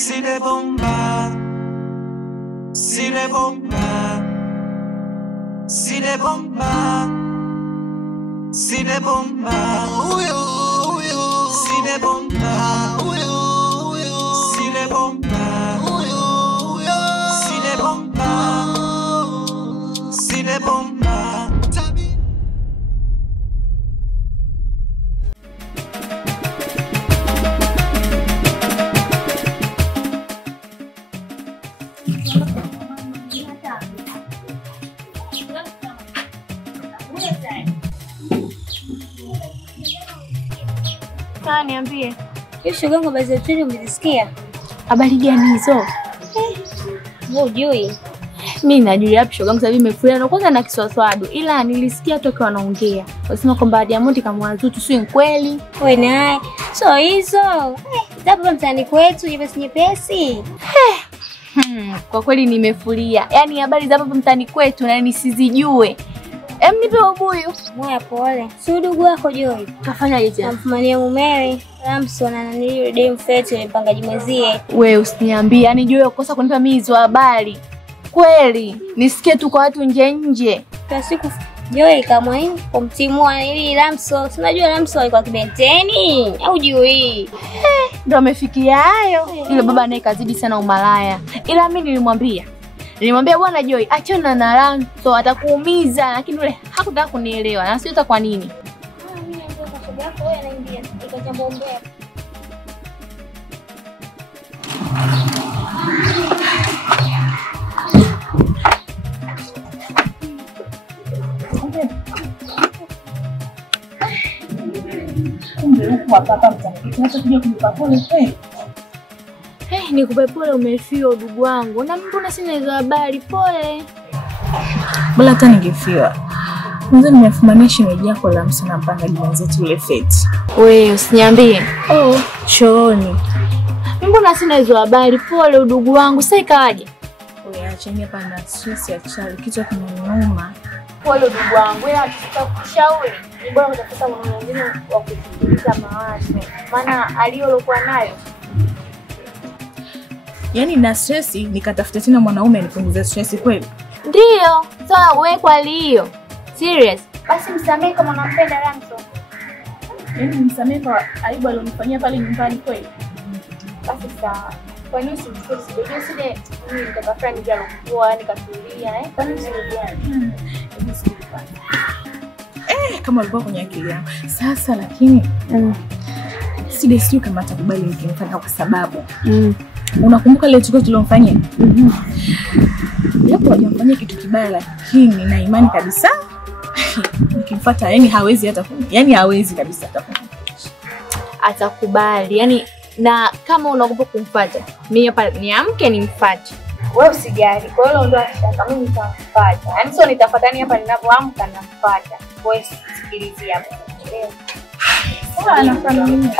Cine bomba, cine bomba, cine bomba, cine bomba, cine bomba, cine bomba, cine bomba, cine bomba. Niambie. Shoga yangu habari zetu umezisikia? Habari gani hizo? Wewe hujui? Mimi najua hapo shoga yangu sababu imefuria na kwanza na kiswaswadu ila nilisikia toka wanaongea. Wasema kwamba Diamond kamwazutu si kweli. Wewe naye. So hizo. Hapo mtani kwetu nyepesi. Kwa kweli nimefuria. Yaani habari za hapo mtani kwetu na nisizijue. Nipe ubuyu. Moya pole. Si udugu wako Joy. Kafanya je? Amfumania mumewe. Ramson ananili dem fete mpangaji mwenzie. Wewe usiniambie, yani Joy ukosa kunipa mimi hizo habari. Kweli, nisikie tu kwa watu nje. Kwa siku Joy kama hivi kumtimua ili Ramson. Unajua Ramson alikuwa kibenteni au Joy? Ndio amefikia hayo. Ile baba naye kazidi sana umalaya. Ila mimi nilimwambia bwana Joy, achana na Ramson atakuumiza, lakini yule hakutaka kunielewa. Na sio kwa nini? Mimi ndio kwa sababu yako wewe anaingia. Ikachambombea. Nikupe pole umefiwa ndugu wangu. Na mbona sina hizo habari pole? Bora hata ningefiwa. Mwanzo nimefumanisha meji yako la msana mpangaji mwenzetu ile fete. Wewe usiniambie. Chooni. Mbona sina hizo habari pole ndugu wangu. Sasa ikaje? Wewe acheni hapa na stress ya chali kichwa kinaniuma. Pole ndugu wangu. Ila tutakushauri. Ni bora utafuta mwanaume mwingine wa kusikiliza mawazo. Maana aliyokuwa nayo. Yaani na stress nikatafuta tena mwanaume anipunguze stress kweli? Ndio. Sawa wewe kwa hiyo. Serious. Basi msamehe kama unampenda Ramson. Yaani msamehe kwa aibu alionifanyia pale nyumbani kweli? Basi sawa. Kwa nini usichukue sile mimi nikatafuta nje alikuwa nikatulia Kwa nini usijali? Kama alikuwa kwenye akili yangu. Sasa lakini sijui kama atakubali nikimfanya kwa sababu unakumbuka ile tukio tulomfanyia? Yapo hajamfanyia kitu kibaya lakini na imani kabisa nikimfuata hawezi kabisa atakubali. Yaani na kama unaogopa kumfuata, mimi hapa niamke nimfuate. Wewe usijali. Kwa hiyo ndio shaka mimi nitamfuata. Yaani sio nitafuatani hapa ninapoamka nafuata. Wewe sikilizia hapo. Anafanya nini?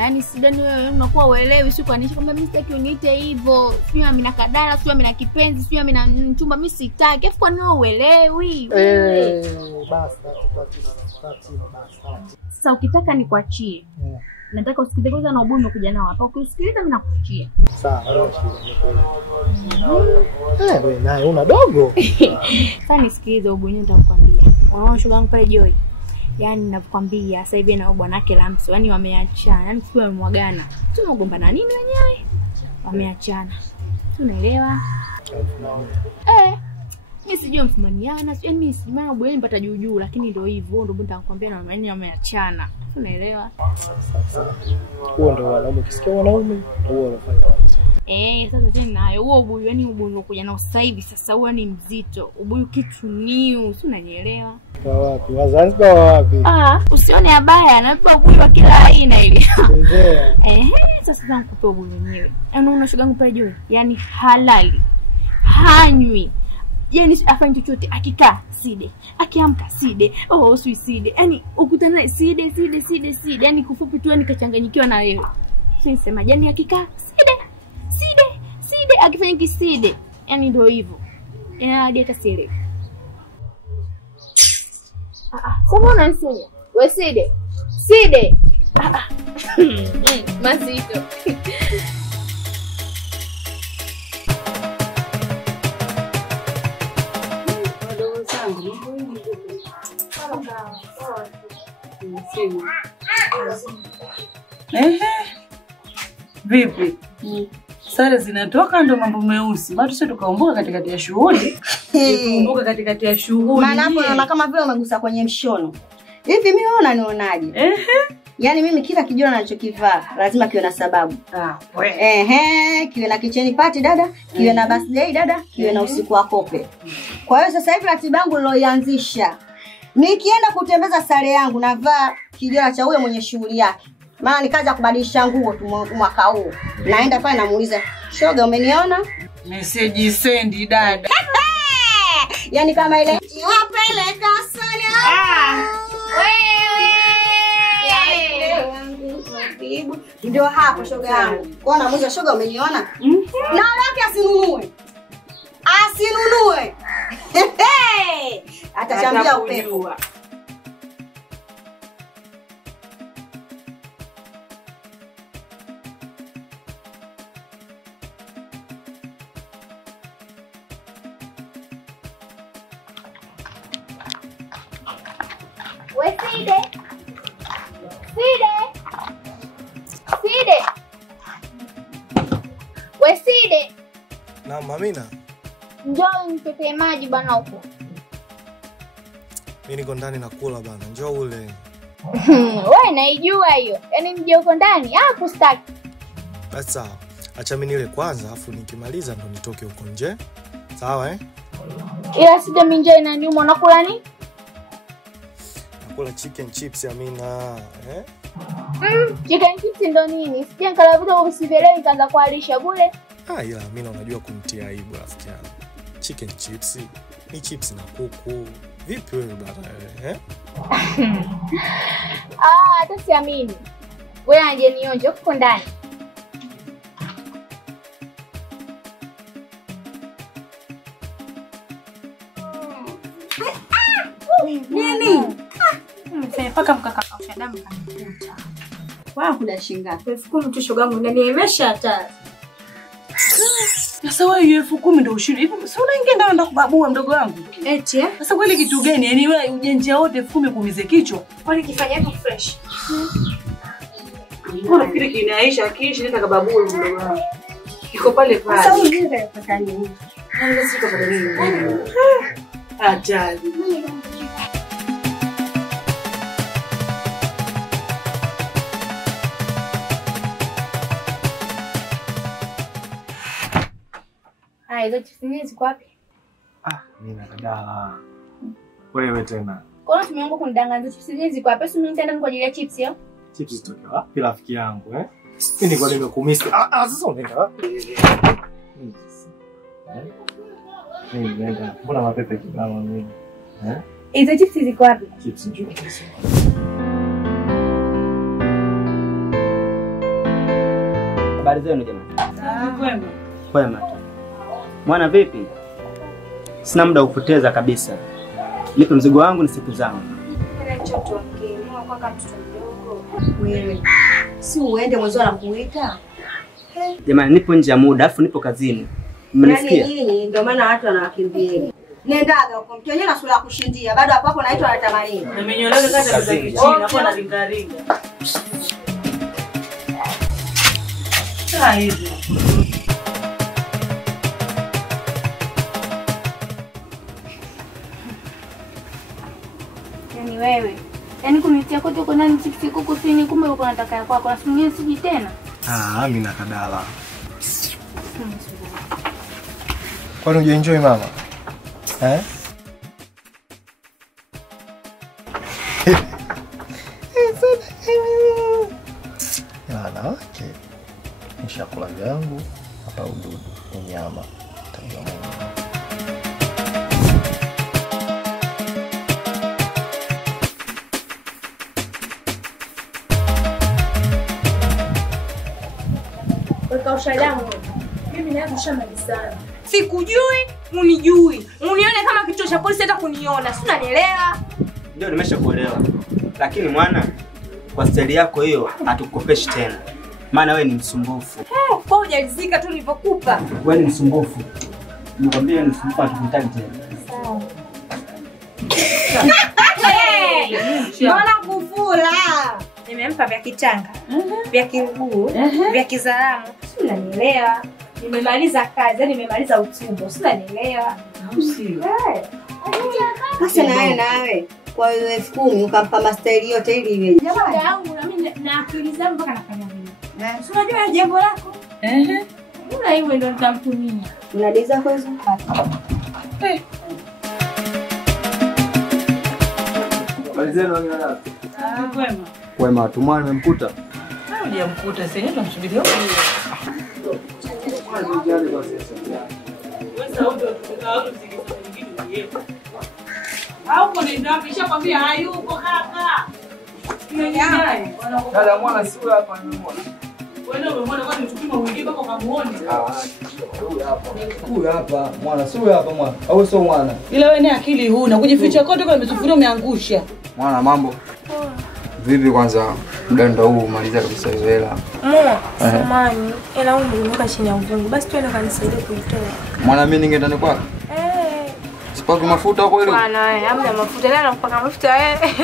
Yaani sidani wewe unakuwa uelewi sio kwa nini kwamba mimi sitaki uniite hivyo. Sio Amina Kadala, sio Amina Kipenzi, sio Amina Mchumba, mimi sitaki. Afu kwa nini uelewi? Basta. Sasa ukitaka nikuachie. Nataka usikilize kwanza na ubuyu umekuja nao hapa. Ukisikiliza mimi nakuachia. Sawa. Wewe naye una dogo. Sasa nisikilize ubuyu nitakwambia. Unaona shoga yangu pale Joy. Yaani ninakwambia sasa hivi na bwanake Ramson, yaani wameachana. Yaani sio wamemwagana. Tumegombana nini wenyewe? Wameachana. Tunaelewa? Mimi sijui mfumaniana, sijui mimi sijui maana bwana mpata juu lakini ndio hivyo ndio nitakwambia na maana wameachana. Tunaelewa? Huo ndio wanaume kisikia wanaume huo wanafanya. Sasa tena nayo huo ubuyu, yaani ubuyu unakuja nao sasa hivi sasa huwa ni mzito. Ubuyu kitu new, si unanielewa? Wapi? Wazanzibar wapi? Usione habaya, anabeba ubuyu wa kila aina ile. Sasa nikupe ubuyu wenyewe. Yaani una shoga yangu pale Joy, yaani halali. Hanywi. Yaani afanye chochote akikaa Side. Akiamka Side. Oh, sui Side. Yaani ukutana naye Side. Yaani kufupi tu nikachanganyikiwa na wewe. Nisema jani akikaa Side. Akifanya kiside. Yaani ndio hivyo. Hadi hata sielewi. Sasa unanisikia? Wewe Side. Mazito. Vipi? Sare zinatoka ndo mambo meusi. Bado sio tukaomboka katikati ya shughuli. Tukaomboka katikati ya shughuli. Maana hapo naona kama vile umegusa kwenye mshono. Hivi mimi wewe unanionaje? Yaani mimi kila kijana ninachokivaa lazima kiwe na sababu. Kiwe na kicheni party dada, kiwe na birthday dada, kiwe na usiku wa kope. Kwa hiyo sasa hivi ratiba yangu niloianzisha. Nikienda kutembeza sare yangu navaa kijana cha huyo mwenye shughuli yake. Maana ni kazi ya kubadilisha nguo tu mwaka huu. Naenda pale namuuliza, "Shoga umeniona?" Message sendi dada. Yaani kama ile wapeleka sana. Ndio hapo shoga yangu. Kwa namuuliza shoga umeniona? Na lake asinunue. Atachambia upepo. Side. Na Mamina. Njoo nipepee maji bana huko. Mimi niko ndani nakula bana. Njoo ule. Wewe naijua hiyo. Yaani mje huko ndani, hapo staki. Basi sawa. Acha mimi nile kwanza afu nikimaliza ndo nitoke huko nje. Sawa Ila Side mimi njoo inaniuma. Unakula nini? Nakula chicken chips Amina, Chicken chips ndo nini? Sije nikalavuta usivelewi nikaanza kualisha bure. Ila Amina unajua kunitia aibu rafiki yangu. Chicken chips ni chips na kuku. Vipi wewe bwana Hata siamini. Wewe anje nionje huko ndani. Nini? Paka mkakausha damu kanikuta. Wao kuna shinga. 10,000 tu shogangu ndani imesha hata. Sasa wewe 10,000 ndio ushindi. Hivi sio unaingia ndani ndo kubabua mdogo wangu. Eti Sasa kweli kitu gani? Yaani wewe ujenje wote 10,000 kuumize kichwa. kwani kifanya hivi fresh? Mbona fikiri kinaisha kiishi nenda kababua mdogo wangu. Iko pale pale. Sasa ujinga yapata nini? Ndio siko pale nini? Ajali. Hizo chips ziko wapi? Mimi nakadala. Wewe tena. Kwa nini tumeanza kunidanganya chips ziko wapi? Sisi mimi nitaenda kwa ajili ya chips hiyo. Chips zitoke wapi rafiki yangu Mimi nilikuwa nimekumisi. Sasa unaenda wapi? Mimi nenda. Mbona mapepe kibao mimi? Hizo chips ziko wapi? Chips njoo. Habari zenu jamani. Kwema. Kwema tu. Mwana vipi? Sina muda kupoteza kabisa. Nipe mzigo wangu ni siku zangu. Wewe. Si uende mwanzo anakuita. Jamani nipo nje ya muda afu nipo kazini. Mmenisikia? Yaani nini ndio maana watu wanawakimbia. Nendaga huko. Mtonye na sura ya kushindia. Bado hapo naitwa na tamalini. Na menyoleka kata za kichini hapo na ringaringa. Sasa hivi. Yaani wewe. Yaani kunitia kote uko ndani chips kuku sini kumbe uko nataka ya kwako. Nasimamia siji tena. Mimi nakadala. Kwani unaenjoy mama? Wanawake ni chakula yangu hapa ududu ni nyama. Tajua Mungu. Umekausha damu. Mimi naye tushamalizana. Sikujui, unijui. Unione kama kituo cha polisi hata kuniona. Si unanielewa? Ndio nimeshakuelewa. Lakini mwana, kwa staili yako hiyo hatukukopeshi tena. Maana wewe ni msumbufu. Kwa hujalizika tu nilipokupa. Wewe ni msumbufu. Nikwambia ni msumbufu hatukuhitaji tena. Sawa. Mbona kufula? Nimempa vya kichanga, vya kiruguu, vya kizalamu. Si unanielewa? Nimemaliza kazi, yani nimemaliza utumbo. Si unanielewa? Sasa nawe kwa hiyo 10,000 ukampa mastaili yote ili iwe. Jamani yangu na mimi na akili zangu mpaka nafanya vile. Si unajua jambo lako? Mbona hiyo ndio nitamtumia? Unadiza kwa hizo? Malizeni wengine nani? Kwema. Wema tumwani nimemkuta. Hujamkuta sasa, tunamsubiria huko. Dada mwana si wewe hapa nimeona. Wewe umeona kwani tukima mwingine mpaka ukamuone? Huyu hapa mwana si wewe hapa mwana. Au sio mwana? Ila wewe ni akili huna, kujificha kote kwa misufuria umeangusha. Mwana mambo. Vipi kwanza mdanda huu maliza kabisa hizo hela. Samani, hela yangu nimeweka chini ya mvungu. Basi twende kanisaidia kuitoa. Mwana mimi ningeenda ni kwako. Sipaki mafuta huko ile. Bwana wewe, hamna mafuta leo nakupaka mafuta wewe.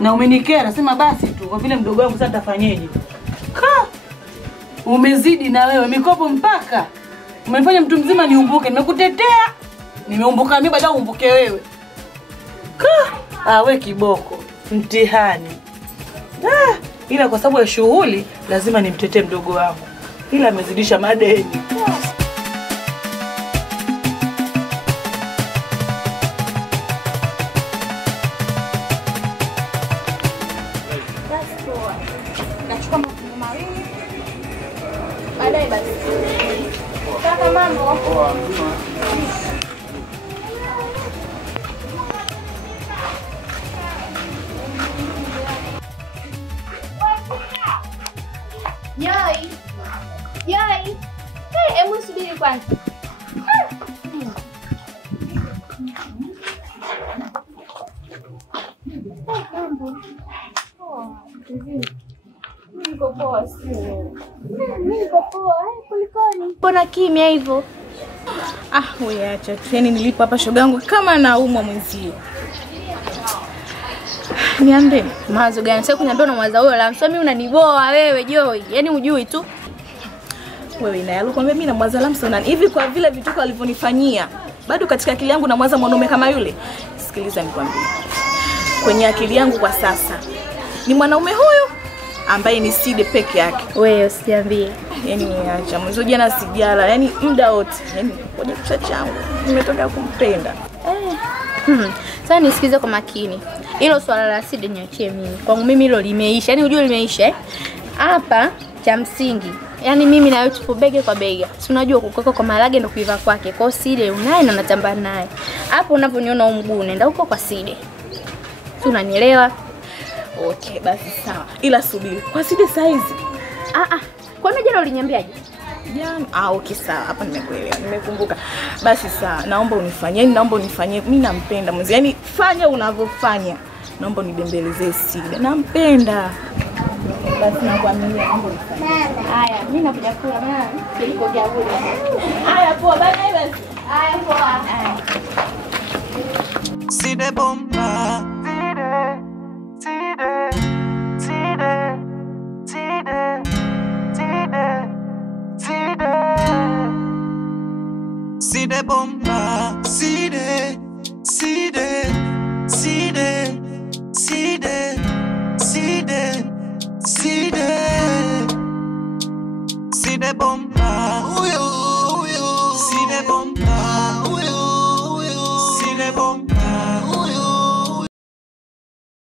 Na umenikera, sema basi tu kwa vile mdogo wangu sasa tafanyeje? Umezidi na wewe mikopo mpaka. Umefanya mtu mzima niumbuke, nimekutetea. Nimeumbuka mimi baada uumbuke wewe. We kiboko, mtihani. Ila kwa sababu ya shughuli lazima nimtetee mdogo wangu. Ila amezidisha madeni. Nachukua mafungu mawili. Baadaye basi. Kaka mambo. Yoi. Yoi. Hebu subiri kwanza. Niko poa sio. Niko poa. Kulikoni? Mbona kimya hivyo? Wewe acha tu. Yaani nilipo hapa shogangu kama naumwa mwenzio. Niambie. Mawazo gani? Sasa kuniambia unamwaza huyo la msomi unaniboa wewe Joy. Yaani hujui tu. Wewe na yalo kwambia mimi namwaza Lamso nani? Hivi kwa vile vituko alivyonifanyia. Bado katika akili yangu namwaza mwanaume kama yule. Sikiliza nikwambie. Kwenye akili yangu kwa sasa ni mwanaume huyu ambaye ni Side peke yake. Wewe usiambie. Yaani acha mwanzo jana sijala, yaani muda wote. Yaani kwenye kichwa changu nimetoka kumpenda. Sasa nisikize kwa makini. Hilo swala la Side niachie mimi. Kwangu mimi hilo limeisha. Yaani unajua limeisha Hapa cha msingi. Yaani mimi na wewe tupo bega kwa bega. Si unajua kukoka kwa marage ndio kuiva kwake. Kwa Side unaye na natamba naye. Hapo unaponiona mguu nenda huko kwa Side. Si unanielewa? Okay, basi sawa. Ila subiri. Kwa Side size. Kwani jana uliniambiaje? Jana. Okay sawa. Hapa nimekuelewa. Nimekumbuka. Basi sawa. Naomba unifanyie. Yaani naomba unifanyie. Mimi nampenda mwenzi. Yaani fanya unavyofanya. Naomba unibembelezee Side. Nampenda. Basi nakuaminia naomba unifanyie. Haya, mimi nakuja kula maana niko gavuni. Haya poa, bye basi. Haya poa. Side bomba.